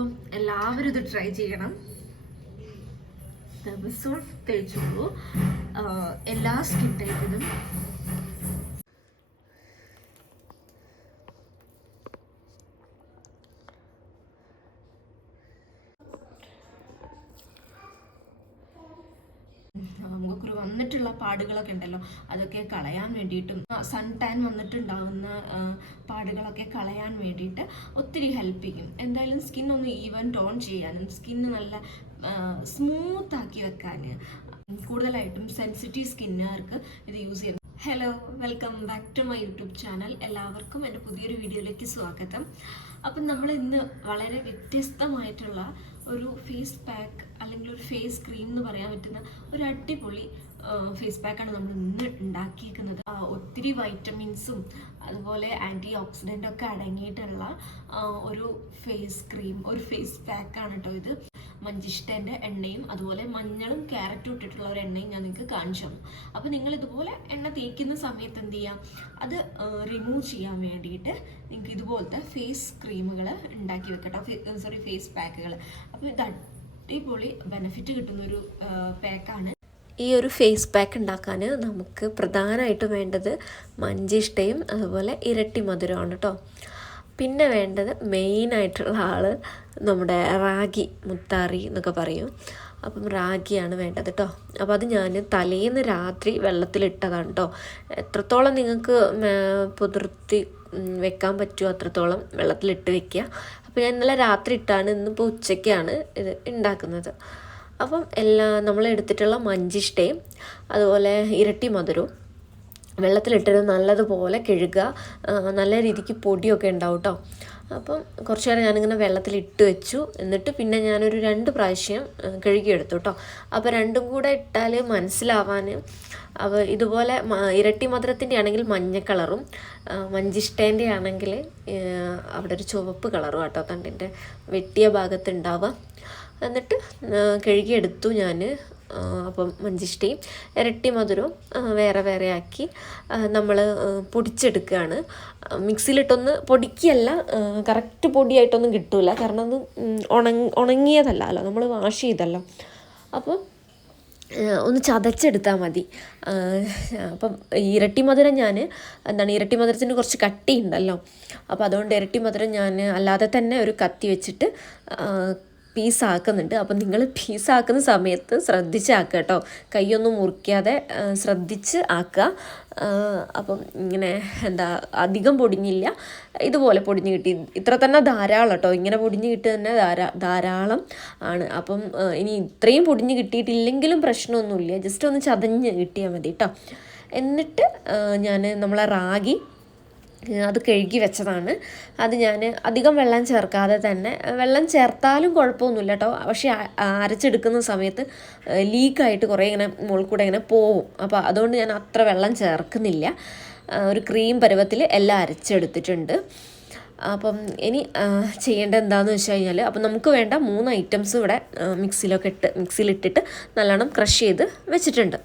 അപ്പം എല്ലാവരും ഇത് ട്രൈ ചെയ്യണം. ദിവസവും തേച്ചുള്ളൂ എല്ലാ സ്കിൻ ടൈപ്പിനും. നമുക്കൊരു വന്നിട്ടുള്ള പാടുകളൊക്കെ ഉണ്ടല്ലോ, അതൊക്കെ കളയാൻ വേണ്ടിയിട്ടും സൺ ടാൻ വന്നിട്ടുണ്ടാകുന്ന പാടുകളൊക്കെ കളയാൻ വേണ്ടിയിട്ട് ഒത്തിരി ഹെൽപ്പ് ചെയ്യും. എന്തായാലും സ്കിൻ ഒന്ന് ഈവൻ ടോൺ ചെയ്യാനും സ്കിന്ന് നല്ല സ്മൂത്ത് ആക്കി വെക്കാൻ കൂടുതലായിട്ടും സെൻസിറ്റീവ് സ്കിന്നുകാർക്ക് ഇത് യൂസ് ചെയ്യും. Hello, welcome back to my YouTube channel. എല്ലാവർക്കും എൻ്റെ പുതിയൊരു വീഡിയോയിലേക്ക് സ്വാഗതം. അപ്പം നമ്മൾ ഇന്ന് വളരെ വ്യത്യസ്തമായിട്ടുള്ള ഒരു ഫേസ് പാക്ക് അല്ലെങ്കിൽ ഒരു ഫേസ് ക്രീം എന്ന് പറയാൻ പറ്റുന്ന ഒരു അടിപൊളി ഫേസ് പാക്കാണ് നമ്മൾ ഇന്ന് ഉണ്ടാക്കിയിരിക്കുന്നത്. ഒത്തിരി വൈറ്റമിൻസും അതുപോലെ ആൻറ്റി ഓക്സിഡൻ്റ് ഒക്കെ അടങ്ങിയിട്ടുള്ള ഒരു ഫേസ് ക്രീം, ഒരു ഫേസ് പാക്കാണ് കേട്ടോ ഇത്. മഞ്ചിഷ്ടേൻ്റെ എണ്ണയും അതുപോലെ മഞ്ഞളും ക്യാരറ്റും ഇട്ടിട്ടുള്ള ഒരു എണ്ണയും ഞാൻ നിങ്ങൾക്ക് കാണിച്ചു തന്നു. അപ്പോൾ നിങ്ങൾ ഇതുപോലെ എണ്ണ തേക്കുന്ന സമയത്ത് എന്ത് ചെയ്യാം, അത് റിമൂവ് ചെയ്യാൻ വേണ്ടിയിട്ട് നിങ്ങൾക്ക് ഇതുപോലത്തെ ഫേസ് ക്രീമുകൾ ഉണ്ടാക്കി വെക്കട്ടോ, ഫേസ് പാക്കുകൾ. അപ്പോൾ ഇത് അടിപൊളി ബെനിഫിറ്റ് കിട്ടുന്നൊരു പാക്കാണ്. ഈ ഒരു ഫേസ് പാക്ക് ഉണ്ടാക്കാൻ നമുക്ക് പ്രധാനമായിട്ടും വേണ്ടത് മഞ്ചിഷ്ടയും അതുപോലെ ഇരട്ടി മധുരമാണ് കേട്ടോ. പിന്നെ വേണ്ടത് മെയിനായിട്ടുള്ള ആൾ നമ്മുടെ റാഗി, മുത്താറി എന്നൊക്കെ പറയും. അപ്പം റാഗിയാണ് വേണ്ടത് കേട്ടോ. അപ്പോൾ അത് ഞാൻ തലേന്ന് രാത്രി വെള്ളത്തിലിട്ടതാണ് കേട്ടോ. എത്രത്തോളം നിങ്ങൾക്ക് പുതിർത്തി വെക്കാൻ പറ്റുമോ അത്രത്തോളം വെള്ളത്തിലിട്ട് വെക്കുക. അപ്പോൾ ഞാൻ ഇന്നലെ രാത്രി ഇട്ടാണ്, ഇന്നിപ്പോൾ ഉച്ചയ്ക്കാണ് ഇത് ഉണ്ടാക്കുന്നത്. അപ്പം നമ്മൾ എടുത്തിട്ടുള്ള മഞ്ചിഷ്ടയും അതുപോലെ ഇരട്ടി മധുരവും വെള്ളത്തിലിട്ടിട്ട് നല്ലതുപോലെ കഴുകുക. നല്ല രീതിക്ക് പൊടിയൊക്കെ ഉണ്ടാവും കേട്ടോ. അപ്പം കുറച്ച് നേരം ഞാനിങ്ങനെ വെള്ളത്തിലിട്ട് വെച്ചു. എന്നിട്ട് പിന്നെ ഞാനൊരു 2 പ്രാവശ്യം കഴുകിയെടുത്തു കേട്ടോ. അപ്പോൾ രണ്ടും കൂടെ ഇട്ടാൽ മനസ്സിലാവാൻ, അപ്പോൾ ഇതുപോലെ ഇരട്ടി മധുരത്തിൻ്റെ ആണെങ്കിൽ മഞ്ഞ കളറും മഞ്ചിഷ്ടേൻ്റെ ആണെങ്കിൽ അവിടെ ഒരു ചുവപ്പ് കളറും കേട്ടോ തണ്ടിൻ്റെ വെട്ടിയ ഭാഗത്ത് ഉണ്ടാവുക. എന്നിട്ട് കഴുകിയെടുത്തു ഞാൻ. അപ്പം മഞ്ചിഷ്ടയും ഇരട്ടി മധുരവും വേറെ വേറെ ആക്കി നമ്മൾ പൊടിച്ചെടുക്കുകയാണ്. മിക്സിയിലിട്ടൊന്ന് പൊടിക്കുകയല്ല, കറക്റ്റ് പൊടിയായിട്ടൊന്നും കിട്ടില്ല, കാരണം അത് ഉണങ്ങിയതല്ലല്ലോ, നമ്മൾ വാഷ് ചെയ്തല്ലോ. അപ്പം ഒന്ന് ചതച്ചെടുത്താൽ മതി. അപ്പം ഇരട്ടി മധുരം ഇരട്ടി മധുരത്തിന് കുറച്ച് കട്ടിയുണ്ടല്ലോ, അപ്പോൾ അതുകൊണ്ട് ഇരട്ടി മധുരം ഞാൻ അല്ലാതെ തന്നെ ഒരു കത്തി വെച്ചിട്ട് പീസാക്കുന്നുണ്ട്. അപ്പം നിങ്ങൾ പീസാക്കുന്ന സമയത്ത് ശ്രദ്ധിച്ചാക്കുക കേട്ടോ, കൈയൊന്നും മുറിക്കാതെ ശ്രദ്ധിച്ച് ആക്കുക. അപ്പം ഇങ്ങനെ അധികം പൊടിഞ്ഞില്ല, ഇതുപോലെ പൊടിഞ്ഞ് കിട്ടി. ഇത്ര തന്നെ ധാരാളം കേട്ടോ, ഇങ്ങനെ പൊടിഞ്ഞ് കിട്ടി തന്നെ ധാരാളം ആണ്. അപ്പം ഇനി ഇത്രയും പൊടിഞ്ഞ് കിട്ടിയിട്ടില്ലെങ്കിലും പ്രശ്നമൊന്നുമില്ല, ജസ്റ്റ് ഒന്ന് ചതഞ്ഞ് കിട്ടിയാൽ മതി കേട്ടോ. എന്നിട്ട് നമ്മളെ റാഗി അത് കഴുകി വെച്ചതാണ്. അത് ഞാൻ അധികം വെള്ളം ചേർക്കാതെ തന്നെ, വെള്ളം ചേർത്താലും കുഴപ്പമൊന്നുമില്ല കേട്ടോ, പക്ഷേ അരച്ചെടുക്കുന്ന സമയത്ത് ലീക്കായിട്ട് കുറേ ഇങ്ങനെ മുകളിൽ കൂടെ ഇങ്ങനെ പോവും. അപ്പോൾ അതുകൊണ്ട് ഞാൻ അത്ര വെള്ളം ചേർക്കുന്നില്ല. ഒരു ക്രീം പരുവത്തിൽ എല്ലാം അരച്ചെടുത്തിട്ടുണ്ട്. അപ്പം ഇനി ചെയ്യേണ്ടത് എന്താണെന്ന് വെച്ച് കഴിഞ്ഞാൽ, അപ്പം നമുക്ക് വേണ്ട 3 ഐറ്റംസ് ഇവിടെ മിക്സിയിലിട്ടിട്ട് നല്ലോണം ക്രഷ് ചെയ്ത് വെച്ചിട്ടുണ്ട്.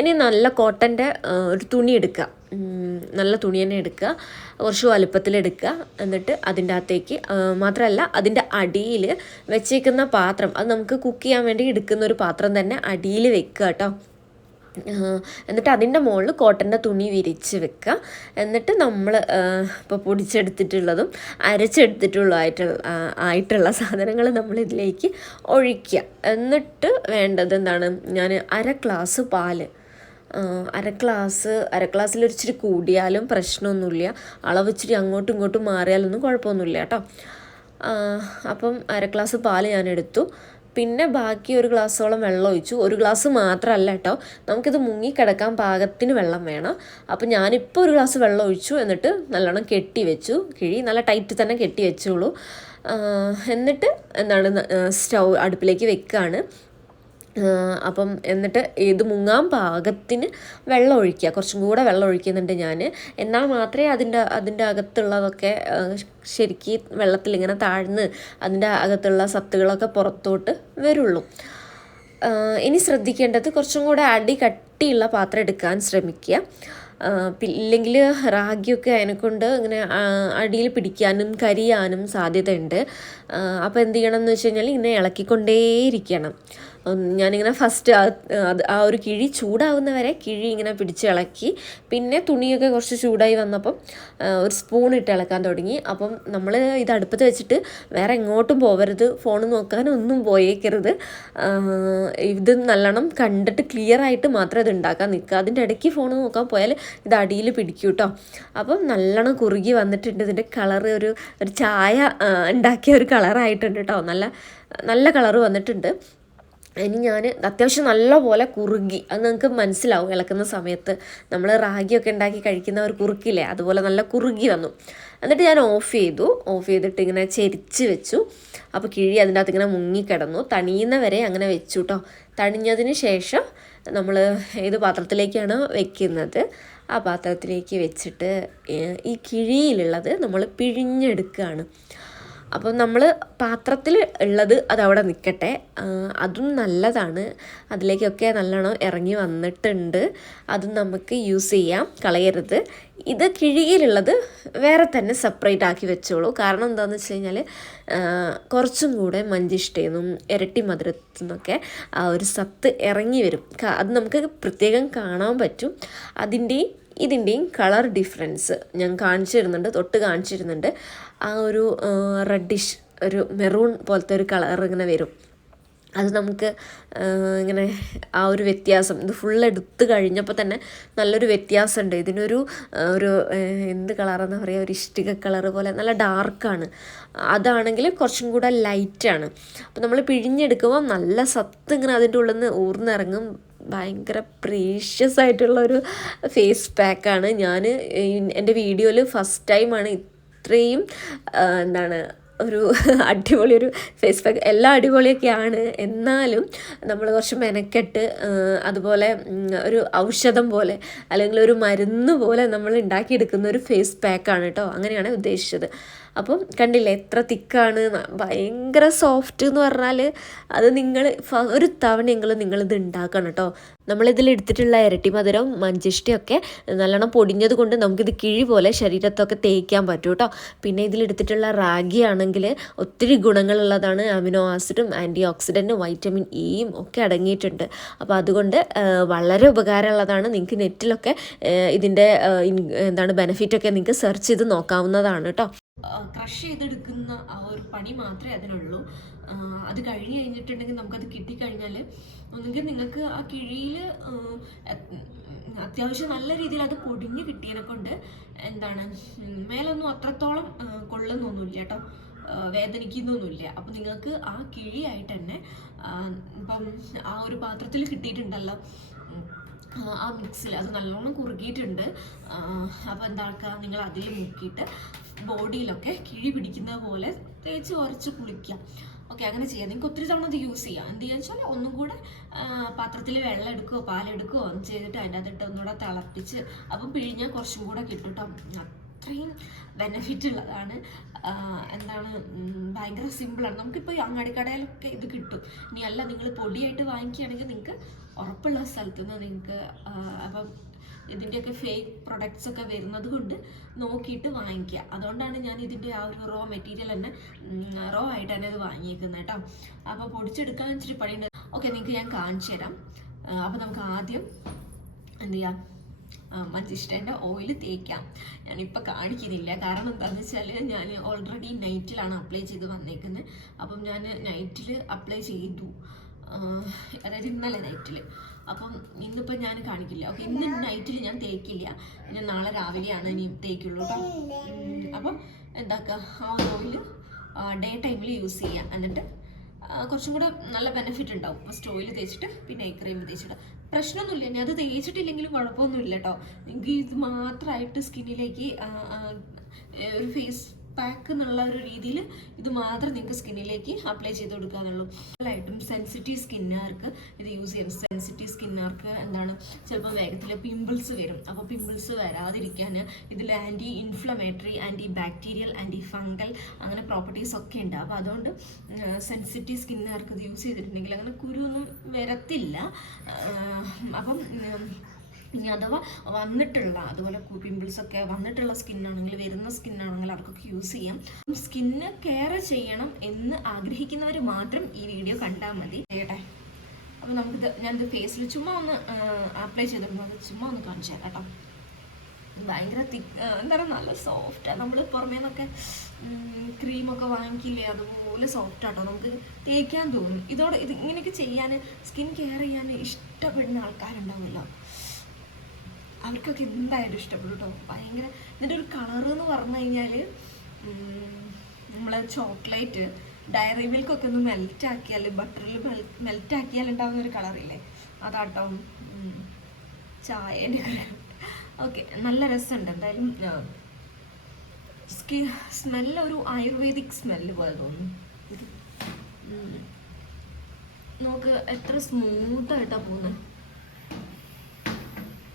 ഇനി നല്ല കോട്ടൻ്റെ ഒരു തുണി എടുക്കുക, നല്ല തുണി തന്നെ എടുക്കുക, കുറച്ച് വലുപ്പത്തിലെടുക്കുക. എന്നിട്ട് അതിൻ്റെ അകത്തേക്ക് മാത്രമല്ല, അതിൻ്റെ അടിയിൽ വെച്ചേക്കുന്ന പാത്രം, അത് നമുക്ക് കുക്ക് ചെയ്യാൻ വേണ്ടി എടുക്കുന്ന ഒരു പാത്രം തന്നെ അടിയിൽ വെക്കുക കേട്ടോ. എന്നിട്ട് അതിൻ്റെ മുകളിൽ കോട്ടൻ്റെ തുണി വിരിച്ച് വെക്കുക. എന്നിട്ട് നമ്മൾ ഇപ്പോൾ പൊടിച്ചെടുത്തിട്ടുള്ളതും ആയിട്ടുള്ള സാധനങ്ങൾ നമ്മളിതിലേക്ക് ഒഴിക്കുക. എന്നിട്ട് വേണ്ടത് എന്താണ്, ഞാൻ അര ഗ്ലാസ് പാല്, അര ഗ്ലാസ്സിൽ ഒരിച്ചിരി കൂടിയാലും പ്രശ്നമൊന്നുമില്ല, അളവ് ഇച്ചിരി അങ്ങോട്ടും ഇങ്ങോട്ടും മാറിയാലൊന്നും കുഴപ്പമൊന്നുമില്ല കേട്ടോ. അപ്പം അര ഗ്ലാസ് പാല് ഞാൻ എടുത്തു. പിന്നെ ബാക്കി 1 ഗ്ലാസ്സോളം വെള്ളം ഒഴിച്ചു. 1 ഗ്ലാസ് മാത്രമല്ല കേട്ടോ, നമുക്കിത് മുങ്ങിക്കിടക്കാൻ പാകത്തിന് വെള്ളം വേണം. അപ്പം ഞാനിപ്പോൾ 1 ഗ്ലാസ് വെള്ളം ഒഴിച്ചു. എന്നിട്ട് നല്ലോണം കെട്ടി വെച്ചു, നല്ല ടൈറ്റ് തന്നെ കെട്ടി വെച്ചോളൂ. എന്നിട്ട് സ്റ്റൗ അടുപ്പിലേക്ക് വെക്കുകയാണ്. അപ്പം എന്നിട്ട് ഇത് മുങ്ങാൻ പാകത്തിന് വെള്ളം ഒഴിക്കുക, കുറച്ചും കൂടെ വെള്ളം ഒഴിക്കുന്നുണ്ട് ഞാൻ. എന്നാൽ മാത്രമേ അതിൻ്റെ അകത്തുള്ളതൊക്കെ ശരിക്കും വെള്ളത്തിൽ ഇങ്ങനെ താഴ്ന്ന് അതിൻ്റെ അകത്തുള്ള സത്തുകളൊക്കെ പുറത്തോട്ട് വരുള്ളൂ. ഇനി ശ്രദ്ധിക്കേണ്ടത്, കുറച്ചും കൂടെ അടി കട്ടിയുള്ള പാത്രം എടുക്കാൻ ശ്രമിക്കുക. ഇല്ലെങ്കിൽ റാഗിയൊക്കെ അതിനെക്കൊണ്ട് ഇങ്ങനെ അടിയിൽ പിടിക്കാനും കരിയാനും സാധ്യതയുണ്ട്. അപ്പോൾ എന്ത് ചെയ്യണം എന്ന് വെച്ച് കഴിഞ്ഞാൽ ഇങ്ങനെ ഇളക്കിക്കൊണ്ടേയിരിക്കണം. ഞാനിങ്ങനെ ഫസ്റ്റ് ആ ഒരു കിഴി ചൂടാവുന്നവരെ കിഴി ഇങ്ങനെ പിടിച്ചിളക്കി, പിന്നെ തുണിയൊക്കെ കുറച്ച് ചൂടായി വന്നപ്പം ഒരു സ്പൂൺ ഇട്ട് ഇളക്കാൻ തുടങ്ങി. അപ്പം നമ്മൾ ഇത് അടുപ്പത്ത് വെച്ചിട്ട് വേറെ എങ്ങോട്ടും പോകരുത്, ഫോൺ നോക്കാനൊന്നും പോയേക്കരുത്. ഇത് നല്ലോണം കണ്ടിട്ട് ക്ലിയർ ആയിട്ട് മാത്രം ഇത് ഉണ്ടാക്കാൻ നിൽക്കുക. അതിൻ്റെ ഇടയ്ക്ക് ഫോൺ നോക്കാൻ പോയാൽ ഇത് അടിയിൽ പിടിക്കും കേട്ടോ. അപ്പം നല്ലോണം കുറുകി വന്നിട്ടുണ്ട്. ഇതിൻ്റെ കളറ് ഒരു ചായ ഉണ്ടാക്കിയ ഒരു കളറായിട്ടുണ്ട് കേട്ടോ. നല്ല കളറ് വന്നിട്ടുണ്ട്. ഇനി ഞാൻ അത്യാവശ്യം നല്ലപോലെ കുറുകി, അത് നിങ്ങൾക്ക് മനസ്സിലാവും ഇളക്കുന്ന സമയത്ത്. നമ്മൾ റാഗിയൊക്കെ ഉണ്ടാക്കി കഴിക്കുന്ന ഒരു കുറുക്കില്ലേ, അതുപോലെ നല്ല കുറുകി വന്നു. എന്നിട്ട് ഞാൻ ഓഫ് ചെയ്തിട്ട് ഇങ്ങനെ ചെരിച്ച് വെച്ചു. അപ്പോൾ കിഴി അതിൻ്റെ അകത്ത് ഇങ്ങനെ മുങ്ങിക്കിടന്നു. തണിയുന്നവരെ അങ്ങനെ വെച്ചു കേട്ടോ. തണിഞ്ഞതിന് ശേഷം നമ്മൾ ഏത് പാത്രത്തിലേക്കാണ് വെക്കുന്നത് ആ പാത്രത്തിലേക്ക് വെച്ചിട്ട് ഈ കിഴിയിലുള്ളത് നമ്മൾ പിഴിഞ്ഞെടുക്കുകയാണ്. അപ്പം നമ്മൾ പാത്രത്തിൽ ഉള്ളത് അതവിടെ നിൽക്കട്ടെ, അതും നല്ലതാണ്. അതിലേക്കൊക്കെ നല്ലോണം ഇറങ്ങി വന്നിട്ടുണ്ട്. അതും നമുക്ക് യൂസ് ചെയ്യാം, കളയരുത്. ഇത് കിഴിയിലുള്ളത് വേറെ തന്നെ സെപ്പറേറ്റ് ആക്കി വെച്ചോളൂ. കാരണം എന്താണെന്ന് വെച്ച് കഴിഞ്ഞാൽ കുറച്ചും കൂടെ മഞ്ചിഷ്ടയെന്നും ഇരട്ടി മധുരത്തിൽ നിന്നൊക്കെ ആ ഒരു സത്ത് ഇറങ്ങി വരും. അത് നമുക്ക് പ്രത്യേകം കാണാൻ പറ്റും. ഇതിൻ്റെയും കളർ ഡിഫറൻസ് ഞാൻ തൊട്ട് കാണിച്ചിരുന്നുണ്ട്. ആ ഒരു റെഡിഷ്, ഒരു മെറൂൺ പോലത്തെ ഒരു കളർ ഇങ്ങനെ വരും. അത് നമുക്ക് ഇങ്ങനെ ആ ഒരു വ്യത്യാസം, ഇത് ഫുൾ എടുത്ത് കഴിഞ്ഞപ്പോൾ തന്നെ നല്ലൊരു വ്യത്യാസമുണ്ട്. ഇതിനൊരു എന്ത് കളറാണെന്ന് പറയുക, ഒരു ഇഷ്ടിക കളറ് പോലെ നല്ല ഡാർക്കാണ്. അതാണെങ്കിൽ കുറച്ചും കൂടെ ലൈറ്റാണ്. അപ്പോൾ നമ്മൾ പിഴിഞ്ഞെടുക്കുമ്പോൾ നല്ല സത്ത് ഇങ്ങനെ അതിൻ്റെ ഉള്ളിൽ നിന്ന് ഊർന്നിറങ്ങും. ഭയങ്കര പ്രീഷ്യസ് ആയിട്ടുള്ളൊരു ഫേസ് പാക്കാണ്. ഞാൻ എൻ്റെ വീഡിയോയിൽ ഫസ്റ്റ് ടൈമാണ് ഇത്രയും ഒരു അടിപൊളി ഒരു ഫേസ് പാക്ക്. എല്ലാം അടിപൊളിയൊക്കെയാണ്, എന്നാലും നമ്മൾ കുറച്ച് മെനക്കെട്ട് അതുപോലെ ഒരു ഔഷധം പോലെ അല്ലെങ്കിൽ ഒരു മരുന്ന് പോലെ നമ്മൾ ഉണ്ടാക്കിയെടുക്കുന്ന ഒരു ഫേസ് പാക്കാണ് കേട്ടോ. അങ്ങനെയാണ് ഉദ്ദേശിച്ചത്. അപ്പം കണ്ടില്ലേ എത്ര തിക്കാണ്, ഭയങ്കര സോഫ്റ്റ് എന്ന് പറഞ്ഞാൽ അത് നിങ്ങൾ ഒരു തവണയെങ്കിലും നിങ്ങളിത് ഉണ്ടാക്കണം കേട്ടോ. നമ്മളിതിൽ എടുത്തിട്ടുള്ള ഇരട്ടി മധുരം മഞ്ചിഷ്ടയൊക്കെ നല്ലോണം പൊടിഞ്ഞത് കൊണ്ട് നമുക്കിത് കിഴി പോലെ ശരീരത്തൊക്കെ തേക്കാൻ പറ്റും കേട്ടോ. പിന്നെ ഇതിലെടുത്തിട്ടുള്ള റാഗി ആണെങ്കിൽ ഒത്തിരി ഗുണങ്ങളുള്ളതാണ്. അമിനോ ആസിഡും ആൻറ്റി ഓക്സിഡൻറ്റും വൈറ്റമിൻ ഇയും ഒക്കെ അടങ്ങിയിട്ടുണ്ട്. അപ്പോൾ അതുകൊണ്ട് വളരെ ഉപകാരമുള്ളതാണ്. നിങ്ങൾക്ക് നെറ്റിലൊക്കെ ഇതിൻ്റെ ബെനിഫിറ്റൊക്കെ നിങ്ങൾക്ക് സെർച്ച് ചെയ്ത് നോക്കാവുന്നതാണ് കേട്ടോ. ക്രഷ് ചെയ്തെടുക്കുന്ന ആ ഒരു പണി മാത്രമേ അതിനുള്ളൂ. അത് കഴിഞ്ഞ് കഴിഞ്ഞിട്ടുണ്ടെങ്കിൽ നമുക്കത് കിട്ടിക്കഴിഞ്ഞാൽ ഒന്നുകിൽ നിങ്ങൾക്ക് ആ കിഴിയിൽ അത്യാവശ്യം നല്ല രീതിയിൽ അത് പൊടിഞ്ഞ് കിട്ടിയതിനെ കൊണ്ട് മേലൊന്നും അത്രത്തോളം കൊള്ളുന്നൊന്നുമില്ല കേട്ടോ, വേദനിക്കുന്നൊന്നുമില്ല. അപ്പം നിങ്ങൾക്ക് ആ കിഴിയായിട്ട് തന്നെ ഇപ്പം ആ ഒരു പാത്രത്തിൽ കിട്ടിയിട്ടുണ്ടല്ലോ, ആ മിക്സിൽ അത് നല്ലോണം കുറുകിയിട്ടുണ്ട്. അപ്പോൾ എന്താക്കുക, നിങ്ങൾ അതിൽ മുക്കിയിട്ട് ബോഡിയിലൊക്കെ കിഴി പിടിക്കുന്ന പോലെ തേച്ച് ഉരച്ച് കുളിക്കാം. ഓക്കെ, അങ്ങനെ ചെയ്യാം. നിങ്ങൾക്ക് ഒത്തിരി തവണ അത് യൂസ് ചെയ്യാം. എന്ത് ചെയ്യാന്ന് വെച്ചാൽ ഒന്നും കൂടെ പാത്രത്തിൽ വെള്ളം എടുക്കുകയോ പാലെടുക്കുകയോ ഒന്നും ചെയ്തിട്ട് അതിൻ്റെ അതിട്ട് ഒന്നുകൂടെ തിളപ്പിച്ച് അപ്പം പിഴിഞ്ഞാൽ കുറച്ചും കൂടെ കിട്ടും കേട്ടോ. അത്രയും ബെനിഫിറ്റ് ഉള്ളതാണ്. ഭയങ്കര സിമ്പിളാണ്. നമുക്കിപ്പോൾ അങ്ങാടിക്കടയിലൊക്കെ ഇത് കിട്ടും. ഇനി അല്ല നിങ്ങൾ പൊടിയായിട്ട് വാങ്ങിക്കുകയാണെങ്കിൽ നിങ്ങൾക്ക് ഉറപ്പുള്ള സ്ഥലത്ത് നിന്ന് നിങ്ങൾക്ക് അപ്പം ഇതിൻ്റെയൊക്കെ ഫേക്ക് പ്രൊഡക്ട്സ് ഒക്കെ വരുന്നത് കൊണ്ട് നോക്കിയിട്ട് വാങ്ങിക്കുക. അതുകൊണ്ടാണ് ഞാൻ ഇതിൻ്റെ ആ ഒരു റോ മെറ്റീരിയൽ തന്നെ റോ ആയിട്ട് തന്നെ ഇത് വാങ്ങിയേക്കുന്നത് കേട്ടോ. അപ്പോൾ പൊടിച്ചെടുക്കാൻ ഇച്ചിരി പണിയുണ്ട്. ഓക്കെ, നിങ്ങൾക്ക് ഞാൻ കാണിച്ചു തരാം. അപ്പോൾ നമുക്ക് ആദ്യം എന്ത് ചെയ്യാം, മഞ്ചിഷ്ടേൻ്റെ ഓയിൽ തേക്കാം. ഞാനിപ്പോൾ കാണിക്കുന്നില്ല, കാരണം എന്താണെന്ന് വെച്ചാൽ ഞാൻ ഓൾറെഡി നൈറ്റിലാണ് അപ്ലൈ ചെയ്ത് വന്നേക്കുന്നത്. അപ്പം ഞാൻ നൈറ്റിൽ അപ്ലൈ ചെയ്തു, അതായത് ഇന്നലെ നൈറ്റിൽ. അപ്പം ഇന്നിപ്പോൾ ഞാൻ കാണിക്കില്ല. ഓക്കെ, ഇന്ന് നൈറ്റിൽ ഞാൻ തേക്കില്ല, ഞാൻ നാളെ രാവിലെയാണ് ഇനി തേക്കുള്ളൂ കേട്ടോ. അപ്പം എന്താക്കുക, ആ ഓയിൽ ഡേ ടൈമിൽ യൂസ് ചെയ്യാം. എന്നിട്ട് കുറച്ചും കൂടെ നല്ല ബെനിഫിറ്റ് ഉണ്ടാവും. ഫസ്റ്റ് ഓയിൽ തേച്ചിട്ട് പിന്നെ ക്രീം തേച്ചിട്ട് പ്രശ്നമൊന്നുമില്ല. ഇനി അത് തേച്ചിട്ടില്ലെങ്കിലും കുഴപ്പമൊന്നുമില്ല കേട്ടോ. നിങ്ങൾക്ക് ഇത് മാത്രമായിട്ട് സ്കിന്നിലേക്ക് ഒരു ഫേസ് പാക്ക് എന്നുള്ള ഒരു രീതിയിൽ ഇത് മാത്രം നിങ്ങൾക്ക് സ്കിന്നിലേക്ക് അപ്ലൈ ചെയ്ത് കൊടുക്കാന്നുള്ളൂ. ായിട്ടും സെൻസിറ്റീവ് സ്കിന്നുകാർക്ക് ഇത് യൂസ് ചെയ്യാം. സെൻസിറ്റീവ് സ്കിന്നുകാർക്ക് ചിലപ്പോൾ വേഗത്തിൽ പിമ്പിൾസ് വരും. അപ്പോൾ പിമ്പിൾസ് വരാതിരിക്കാൻ ഇതിൽ anti inflammatory, anti bacterial, anti fungal അങ്ങനെ പ്രോപ്പർട്ടീസ് ഒക്കെ ഉണ്ട്. അപ്പോൾ അതുകൊണ്ട് സെൻസിറ്റീവ് സ്കിന്നുകാർക്ക് ഇത് യൂസ് ചെയ്തിട്ടുണ്ടെങ്കിൽ അങ്ങനെ കുരുവൊന്നും വരത്തില്ല. അപ്പം ഇനി അഥവാ വന്നിട്ടുള്ള അതുപോലെ പിമ്പിൾസൊക്കെ വന്നിട്ടുള്ള സ്കിന്നാണെങ്കിൽ വരുന്ന സ്കിന്നാണെങ്കിൽ അവർക്കൊക്കെ യൂസ് ചെയ്യാം. സ്കിന്ന് കെയർ ചെയ്യണം എന്ന് ആഗ്രഹിക്കുന്നവർ മാത്രം ഈ വീഡിയോ കണ്ടാൽ മതി. ചെയ്യട്ടെ. അപ്പോൾ ഞാനിത് ഫേസിൽ ചുമ്മാ ഒന്ന് അപ്ലൈ ചെയ്തിരുന്നു. അത് ചുമ്മാ ഒന്ന് കാണിച്ചു തരാം കേട്ടോ. ഭയങ്കര എന്താ പറയുക, നല്ല സോഫ്റ്റാണ്. നമ്മൾ പുറമേ നിന്നൊക്കെ ക്രീമൊക്കെ വാങ്ങിക്കില്ലേ, അതുപോലെ സോഫ്റ്റാട്ടോ. നമുക്ക് തേക്കാൻ തോന്നും. ഇത് ഇങ്ങനെയൊക്കെ ചെയ്യാൻ, സ്കിൻ കെയർ ചെയ്യാൻ ഇഷ്ടപ്പെടുന്ന ആൾക്കാരുണ്ടാവുമല്ലോ, അവർക്കൊക്കെ എന്തായാലും ഇഷ്ടപ്പെടും കേട്ടോ. ഭയങ്കര ഇതിൻ്റെ ഒരു കളർ എന്ന് പറഞ്ഞു കഴിഞ്ഞാൽ നമ്മളെ ചോക്ലേറ്റ് ഡയറി മിൽക്കൊക്കെ ഒന്ന് മെൽറ്റാക്കിയാൽ, ബട്ടറിൽ മെൽറ്റാക്കിയാൽ ഉണ്ടാകുന്ന ഒരു കളറില്ലേ, അതാട്ടോ ചായേൻ്റെ കളർ. ഓക്കെ, നല്ല രസമുണ്ട് എന്തായാലും. സ്മെല്ല് ഒരു ആയുർവേദിക് സ്മെല്ല് പോലെ തോന്നുന്നു. നമുക്ക് എത്ര സ്മൂത്തായിട്ടാണ് പോകുന്നത്,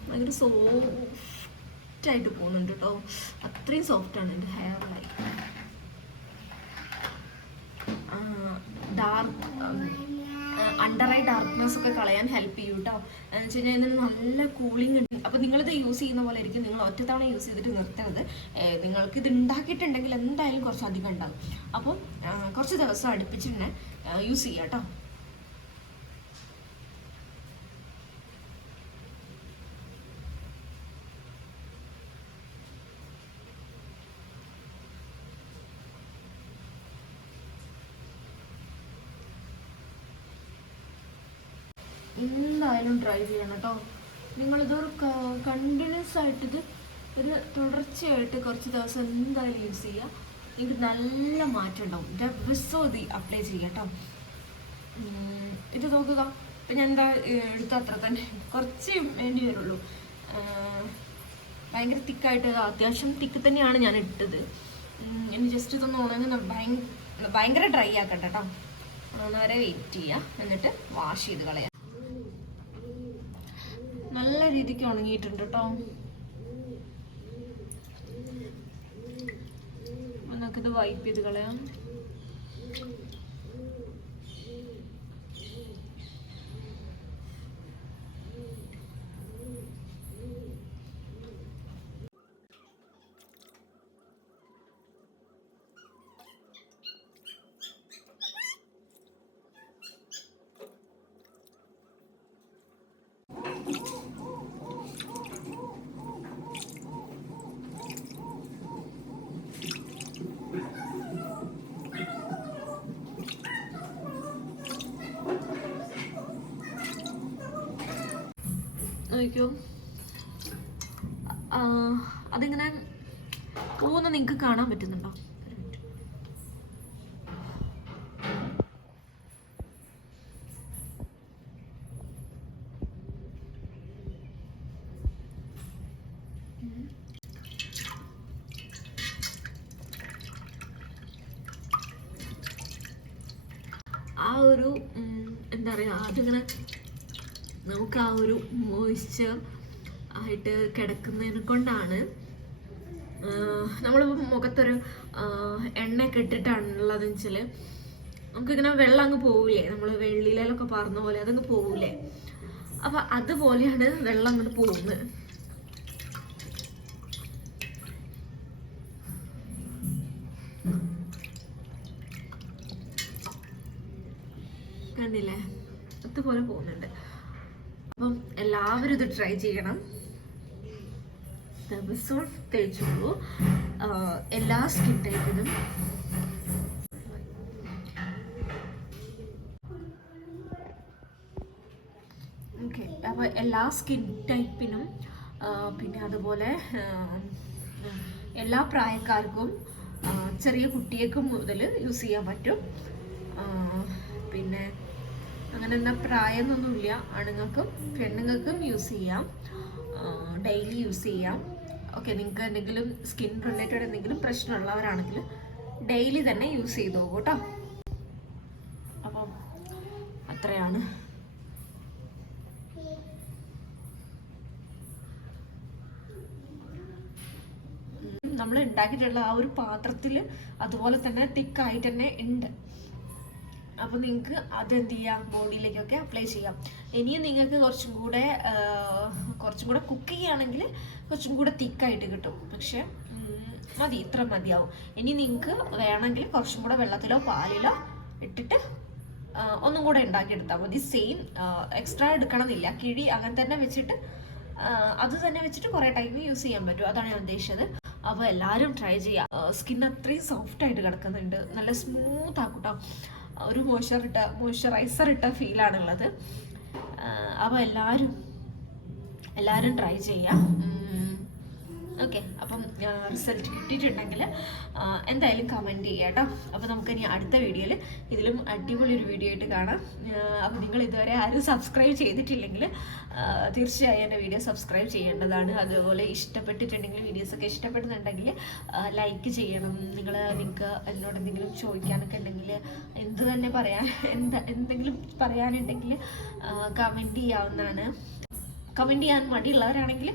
ഭയങ്കര സോഫ്റ്റായിട്ട് പോകുന്നുണ്ട് കേട്ടോ. അത്രയും സോഫ്റ്റാണ് എൻ്റെ hair line. Dark under eye darkness ഒക്കെ കളയാൻ ഹെൽപ്പ് ചെയ്യും കേട്ടോ. എന്ന് വെച്ച് കഴിഞ്ഞാൽ ഇതിന് നല്ല കൂളിംഗ് ഉണ്ട്. അപ്പോൾ നിങ്ങളിത് യൂസ് ചെയ്യുന്ന പോലെ ആയിരിക്കും. നിങ്ങൾ ഒറ്റത്തവണ യൂസ് ചെയ്തിട്ട് നിർത്തരുത്. നിങ്ങൾക്ക് ഇത് ഉണ്ടാക്കിയിട്ടുണ്ടെങ്കിൽ എന്തായാലും കുറച്ചധികം ഉണ്ടാകും. അപ്പം കുറച്ച് ദിവസം അടുപ്പിച്ച് തന്നെ യൂസ് ചെയ്യാം കേട്ടോ. എന്തായാലും ട്രൈ ചെയ്യണം കേട്ടോ. നിങ്ങളിതൊരു കണ്ടിന്യൂസ് ആയിട്ടിത് ഒരു തുടർച്ചയായിട്ട് കുറച്ച് ദിവസം എന്തായാലും യൂസ് ചെയ്യുക. എനിക്ക് നല്ല മാറ്റം ഉണ്ടാവും. ദിവസവും ഇത് അപ്ലൈ ചെയ്യുക കേട്ടോ. ഇത് നോക്കുക, ഇപ്പം ഞാൻ എന്താ എടുത്ത അത്ര തന്നെ കുറച്ച് വേണ്ടി വരുള്ളൂ. ഭയങ്കര തിക്കായിട്ട്, അത്യാവശ്യം തിക്ക് തന്നെയാണ് ഞാൻ ഇട്ടത്. ഇനി ജസ്റ്റ് ഇതൊന്ന് ഉണങ്ങുന്ന ഭയങ്കര ഡ്രൈ ആക്കട്ടെ കേട്ടോ. ഉണങ്ങുന്നവരെ വെയിറ്റ് ചെയ്യുക, എന്നിട്ട് വാഷ് ചെയ്ത് കളയാം. നല്ല രീതിക്ക് ഉണങ്ങിയിട്ടുണ്ട് കേട്ടോ. നമുക്കിത് വൈപ്പ് ചെയ്ത് കളയാം. നോക്കിയോ, അതിങ്ങനെ പോകുന്ന നിങ്ങൾക്ക് കാണാൻ പറ്റുന്നുണ്ടോ? ആ ഒരു എന്താ പറയുക, അതിങ്ങനെ നമുക്ക് ആ ഒരു മോയ്സ്ചർ ആയിട്ട് കിടക്കുന്നതിനെ കൊണ്ടാണ് നമ്മൾ മുഖത്തൊരു എണ്ണയൊക്കെ ഇട്ടിട്ടാണുള്ളതെന്ന് വെച്ചാൽ നമുക്കിങ്ങനെ വെള്ളം അങ്ങ് പോവില്ലേ, നമ്മൾ വെള്ളിയിലൊക്കെ പറഞ്ഞ പോലെ അതങ്ങ് പോവില്ലേ. അപ്പം അതുപോലെയാണ് വെള്ളം അങ്ങോട്ട് പോകുന്നത്. കണ്ടില്ലേ, അതുപോലെ പോകുന്നുണ്ട്. അപ്പം എല്ലാവരും ഇത് ട്രൈ ചെയ്യണം. ദിവസവും തേച്ചുള്ളൂ, എല്ലാ സ്കിൻ ടൈപ്പിനും. ഓക്കെ, അപ്പോൾ എല്ലാ സ്കിൻ ടൈപ്പിനും പിന്നെ അതുപോലെ എല്ലാ പ്രായക്കാർക്കും ചെറിയ കുട്ടിയേക്കും മുതൽ യൂസ് ചെയ്യാൻ പറ്റും. പിന്നെ അങ്ങനെ എന്താ പ്രായമൊന്നുമില്ല, ആണുങ്ങൾക്കും പെണ്ണുങ്ങൾക്കും യൂസ് ചെയ്യാം, ഡെയിലി യൂസ് ചെയ്യാം. ഓക്കെ, നിങ്ങൾക്ക് എന്തെങ്കിലും സ്കിൻ റിലേറ്റഡ് എന്തെങ്കിലും പ്രശ്നമുള്ളവരാണെങ്കിൽ ഡെയിലി തന്നെ യൂസ് ചെയ്ത് പോകും കേട്ടോ. അപ്പം അത്രയാണ്. നമ്മൾ ഉണ്ടാക്കിയിട്ടുള്ള ആ ഒരു പാത്രത്തിൽ അതുപോലെ തന്നെ തിക്കായിട്ട് തന്നെ ഉണ്ട്. അപ്പോൾ നിങ്ങൾക്ക് അതെന്ത് ചെയ്യാം, ബോഡിയിലേക്കൊക്കെ അപ്ലൈ ചെയ്യാം. ഇനിയും നിങ്ങൾക്ക് കുറച്ചും കൂടെ കുക്ക് ചെയ്യുകയാണെങ്കിൽ കുറച്ചും കൂടെ തിക്കായിട്ട് കിട്ടും. പക്ഷെ മതി, ഇത്ര മതിയാവും. ഇനി നിങ്ങൾക്ക് വേണമെങ്കിൽ കുറച്ചും കൂടെ വെള്ളത്തിലോ പാലിലോ ഇട്ടിട്ട് ഒന്നും കൂടെ ഉണ്ടാക്കിയെടുത്താൽ മതി. സെയിം എക്സ്ട്രാ എടുക്കണമെന്നില്ല, കിഴി അങ്ങനെ തന്നെ വെച്ചിട്ട് അത് തന്നെ വെച്ചിട്ട് കുറേ ടൈം യൂസ് ചെയ്യാൻ പറ്റും. അതാണ് ഞാൻ ഉദ്ദേശിച്ചത്. അപ്പോൾ എല്ലാവരും ട്രൈ ചെയ്യാം. സ്കിൻ അത്രയും സോഫ്റ്റ് ആയിട്ട് കിടക്കുന്നുണ്ട്, നല്ല സ്മൂത്ത് ആക്കൂട്ടോ. ഒരു മോയ്സ്ചറൈസർ ഇട്ട ഫീലാണുള്ളത്. അപ്പോൾ എല്ലാവരും ട്രൈ ചെയ്യാം. ഓക്കെ, അപ്പം റിസൾട്ട് കിട്ടിയിട്ടുണ്ടെങ്കിൽ എന്തായാലും കമൻറ്റ് ചെയ്യാം കേട്ടോ. അപ്പോൾ നമുക്കിനി അടുത്ത വീഡിയോയിൽ ഇതിലും അടിപൊളി ഒരു വീഡിയോ ആയിട്ട് കാണാം. അപ്പോൾ നിങ്ങൾ ഇതുവരെ ആരും സബ്സ്ക്രൈബ് ചെയ്തിട്ടില്ലെങ്കിൽ തീർച്ചയായും എൻ്റെ വീഡിയോ സബ്സ്ക്രൈബ് ചെയ്യേണ്ടതാണ്. അതുപോലെ ഇഷ്ടപ്പെട്ടിട്ടുണ്ടെങ്കിൽ, വീഡിയോസൊക്കെ ഇഷ്ടപ്പെടുന്നുണ്ടെങ്കിൽ ലൈക്ക് ചെയ്യണം. നിങ്ങൾക്ക് എന്നോട് എന്തെങ്കിലും ചോദിക്കാനൊക്കെ ഉണ്ടെങ്കിൽ, എന്ത് തന്നെ എന്തെങ്കിലും പറയാനുണ്ടെങ്കിൽ കമൻറ്റ് ചെയ്യാവുന്നതാണ്. കമൻറ്റ് ചെയ്യാൻ മടിയുള്ളവരാണെങ്കിൽ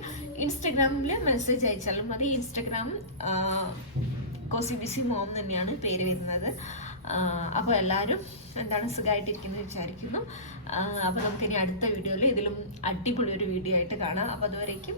ഇൻസ്റ്റഗ്രാമിൽ മെസ്സേജ് അയച്ചാലും മതി. ഇൻസ്റ്റഗ്രാം കോസി ബിസി മോം തന്നെയാണ് പേര് വരുന്നത്. അപ്പോൾ എല്ലാവരും സുഖമായിട്ടിരിക്കുന്നു വിചാരിക്കുന്നു. അപ്പോൾ നമുക്കിനി അടുത്ത വീഡിയോയിൽ ഇതിലും അടിപൊളി ഒരു വീഡിയോ ആയിട്ട് കാണാം. അപ്പോൾ അതുവരേക്കും